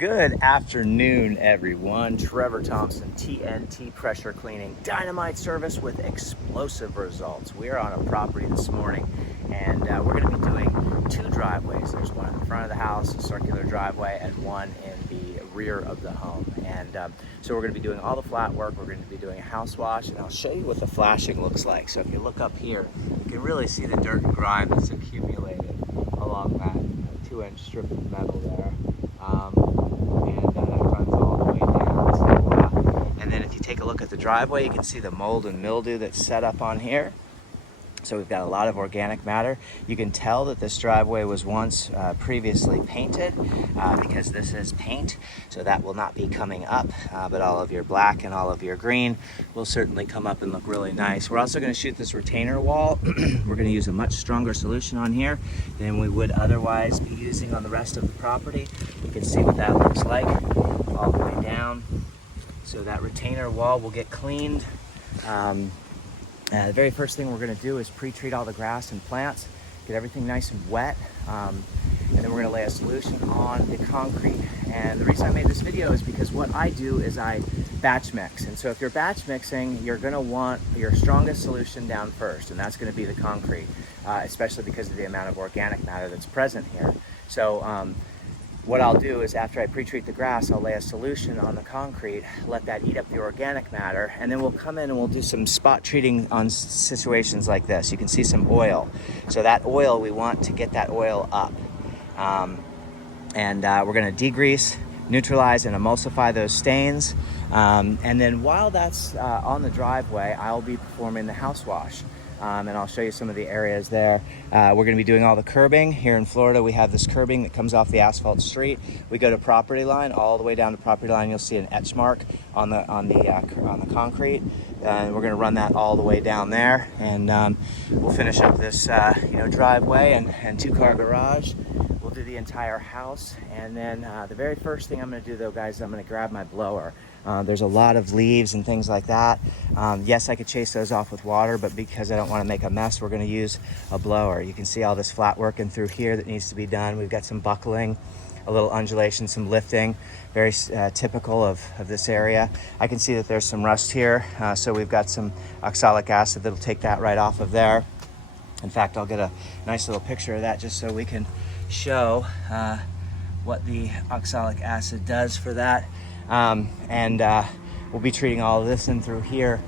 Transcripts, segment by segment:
Good afternoon, everyone. Trevor Thompson, TNT Pressure Cleaning, dynamite service with explosive results. We are on a property this morning, and we're going to be doing two driveways. There's one in the front of the house, a circular driveway, and one in the rear of the home. And so we're going to be doing all the flat work. We're going to be doing a house wash, and I'll show you what the flashing looks like. So if you look up here, you can really see the dirt and grime that's accumulated along that 2-inch strip of metal there. That runs all the way down. So, and then if you take a look at the driveway, you can see the mold and mildew that's set up on here. So we've got a lot of organic matter. You can tell that this driveway was once previously painted because this is paint, so that will not be coming up, but all of your black and all of your green will certainly come up and look really nice. We're also going to shoot this retainer wall. We're going to use a much stronger solution on here than we would otherwise be using on the rest of the property. You can see what that looks like all the way down. So that retainer wall will get cleaned. The very first thing we're going to do is pre-treat all the grass and plants, get everything nice and wet, and then we're going to lay a solution on the concrete. And the reason I made this video is because what I do is I batch mix. And so if you're batch mixing, you're going to want your strongest solution down first, and that's going to be the concrete, especially because of the amount of organic matter that's present here. So what I'll do is after I pre-treat the grass, I'll lay a solution on the concrete, let that eat up the organic matter, and then we'll come in and we'll do some spot treating on situations like this. You can see some oil. So that oil, we want to get that oil up. We're going to degrease, neutralize, and emulsify those stains. And then while that's on the driveway, I'll be performing the house wash. And I'll show you some of the areas there. We're going to be doing all the curbing. Here in Florida, we have this curbing that comes off the asphalt street. We go to property line, all the way down to property line. You'll see an etch mark on the concrete, and we're going to run that all the way down there. And we'll finish up this driveway and two-car garage. We'll do the entire house, and then the very first thing I'm going to do, though, guys, is I'm going to grab my blower. There's a lot of leaves and things like that. Yes, I could chase those off with water, but because I don't want to make a mess, we're going to use a blower. You can see all this flat working through here that needs to be done. We've got some buckling, a little undulation, some lifting, very typical of this area. I can see that there's some rust here, so we've got some oxalic acid that'll take that right off of there. In fact, I'll get a nice little picture of that just so we can show what the oxalic acid does for that. We'll be treating all of this in through here.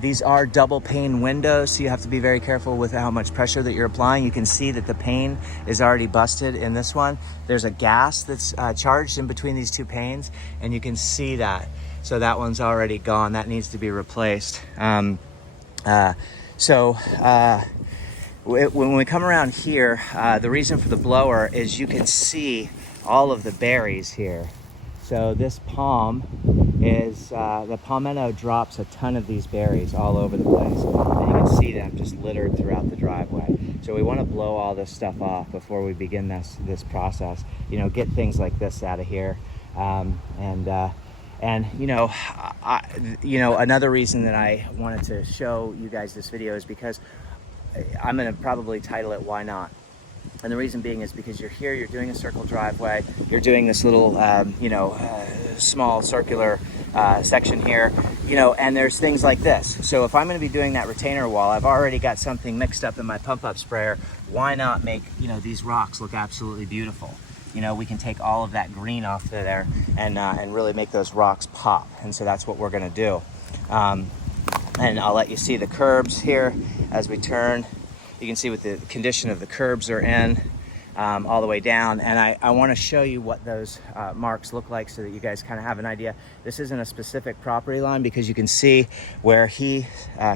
These are double pane windows, so you have to be very careful with how much pressure that you're applying. You can see that the pane is already busted in this one. There's a gas that's charged in between these two panes, and you can see that. So that one's already gone. That needs to be replaced. When we come around here, the reason for the blower is you can see all of the berries here. So this palm is, the palmetto drops a ton of these berries all over the place. And you can see them just littered throughout the driveway. So we want to blow all this stuff off before we begin this process. Get things like this out of here. Another reason that I wanted to show you guys this video is because I'm going to probably title it "Why Not?" And the reason being is because you're here, you're doing a circle driveway, you're doing this little, small circular section here, and there's things like this. So if I'm going to be doing that retainer wall, I've already got something mixed up in my pump-up sprayer. Why not make, these rocks look absolutely beautiful? We can take all of that green off there and really make those rocks pop. And so that's what we're going to do. And I'll let you see the curbs here as we turn. You can see what the condition of the curbs are in all the way down. And I want to show you what those marks look like so that you guys kind of have an idea. This isn't a specific property line because you can see where he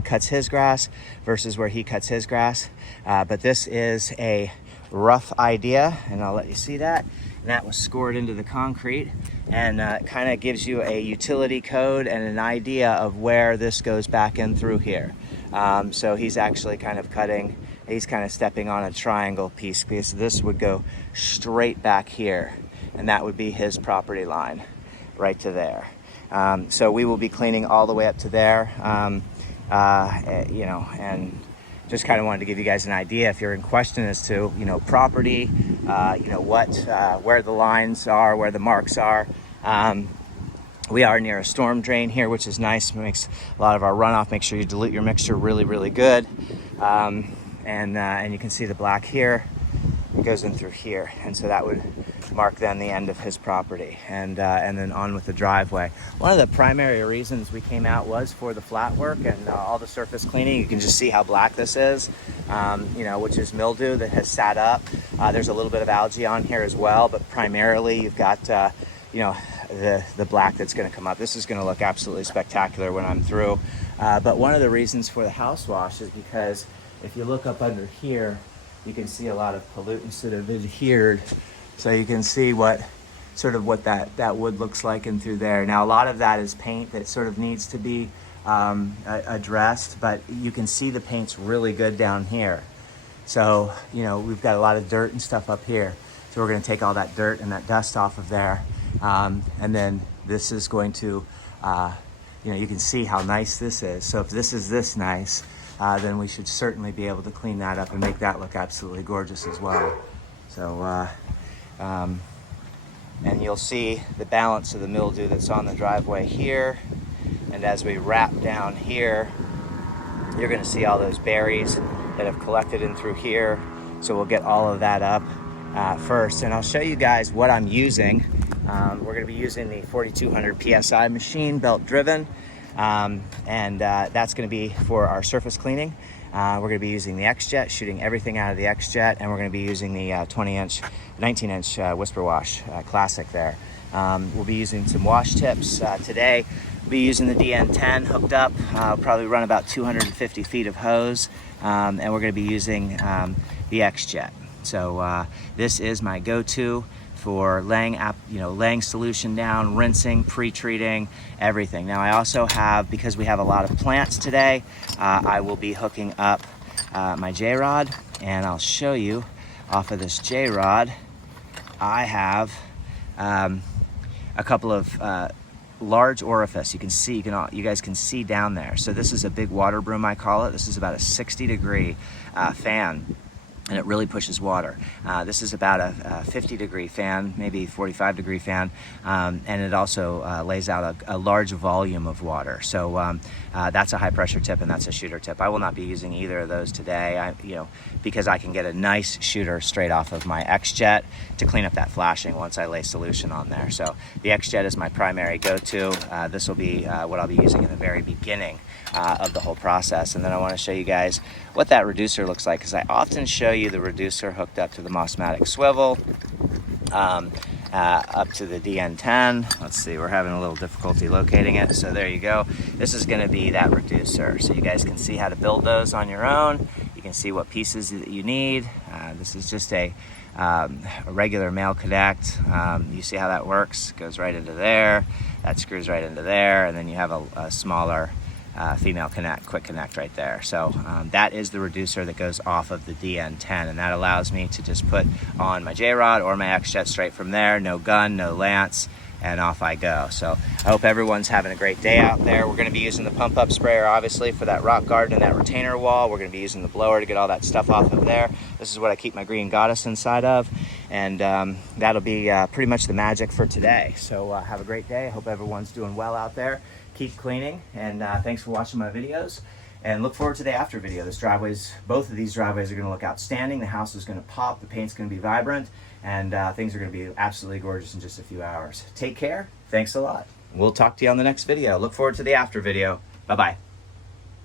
cuts his grass versus where he cuts his grass. But this is a rough idea, and I'll let you see that. And that was scored into the concrete, and it kind of gives you a utility code and an idea of where this goes back in through here. So he's actually kind of stepping on a triangle piece because this would go straight back here, and that would be his property line right to there. So we will be cleaning all the way up to there, and just kind of wanted to give you guys an idea if you're in question as to, you know, property, you know, where the lines are, where the marks are. We are near a storm drain here, which is nice. It makes a lot of our runoff. Make sure you dilute your mixture really, really good. And you can see the black here. It goes in through here, and so that would mark then the end of his property, and then on with the driveway. One of the primary reasons we came out was for the flat work and all the surface cleaning. You can just see how black this is, you know, which is mildew that has sat up. There's a little bit of algae on here as well, but primarily you've got you know, the black that's going to come up. This is going to look absolutely spectacular when I'm through. But one of the reasons for the house wash is because if you look up under here, you can see a lot of pollutants that have adhered. So you can see what that wood looks like in through there. Now a lot of that is paint that sort of needs to be addressed, but you can see the paint's really good down here. So, you know, we've got a lot of dirt and stuff up here. So we're gonna take all that dirt and that dust off of there. And then this is going to, you know, you can see how nice this is. So if this is this nice, then we should certainly be able to clean that up and make that look absolutely gorgeous as well. So, and you'll see the balance of the mildew that's on the driveway here. And as we wrap down here, you're gonna see all those berries that have collected in through here. So we'll get all of that up first. And I'll show you guys what I'm using. We're gonna be using the 4200 PSI machine, belt driven. That's going to be for our surface cleaning. We're going to be using the X-Jet, shooting everything out of the X-Jet, and we're going to be using the 19-inch Whisper Wash Classic there. We'll be using some wash tips today. We'll be using the DN10 hooked up. I'll probably run about 250 feet of hose, and we're going to be using the X-Jet. So this is my go-to for laying solution down, rinsing, pre-treating, everything. Now I also have, because we have a lot of plants today, I will be hooking up my J-Rod, and I'll show you off of this J-Rod, I have a couple of large orifice. You can see, you guys can see down there. So this is a big water broom, I call it. This is about a 60-degree fan. And it really pushes water. This is about a 50-degree fan, maybe 45-degree fan, and it also lays out a large volume of water. So that's a high-pressure tip, and that's a shooter tip. I will not be using either of those today, because I can get a nice shooter straight off of my X-Jet to clean up that flashing once I lay solution on there. So the X-Jet is my primary go-to. This will be what I'll be using in the very beginning of the whole process. And then I want to show you guys what that reducer looks like, because I often show you the reducer hooked up to the Mossmatic swivel, up to the DN10. Let's see, we're having a little difficulty locating it. So there you go. This is going to be that reducer. So you guys can see how to build those on your own. You can see what pieces that you need. This is just a regular male connect. You see how that works? Goes right into there. That screws right into there. And then you have a smaller female connect, quick connect right there. So that is the reducer that goes off of the DN10, and that allows me to just put on my J-Rod or my X-Jet straight from there. No gun, no lance, and off I go. So I hope everyone's having a great day out there. We're going to be using the pump up sprayer obviously for that rock garden and that retainer wall. We're going to be using the blower to get all that stuff off of there. This is what I keep my green goddess inside of, and that'll be pretty much the magic for today. So have a great day. I hope everyone's doing well out there. Keep cleaning, and thanks for watching my videos, and look forward to the after video. Both of these driveways are going to look outstanding. The house is going to pop, the paint's going to be vibrant, and things are going to be absolutely gorgeous in just a few hours. Take care. Thanks a lot. We'll talk to you on the next video. Look forward to the after video. Bye-bye.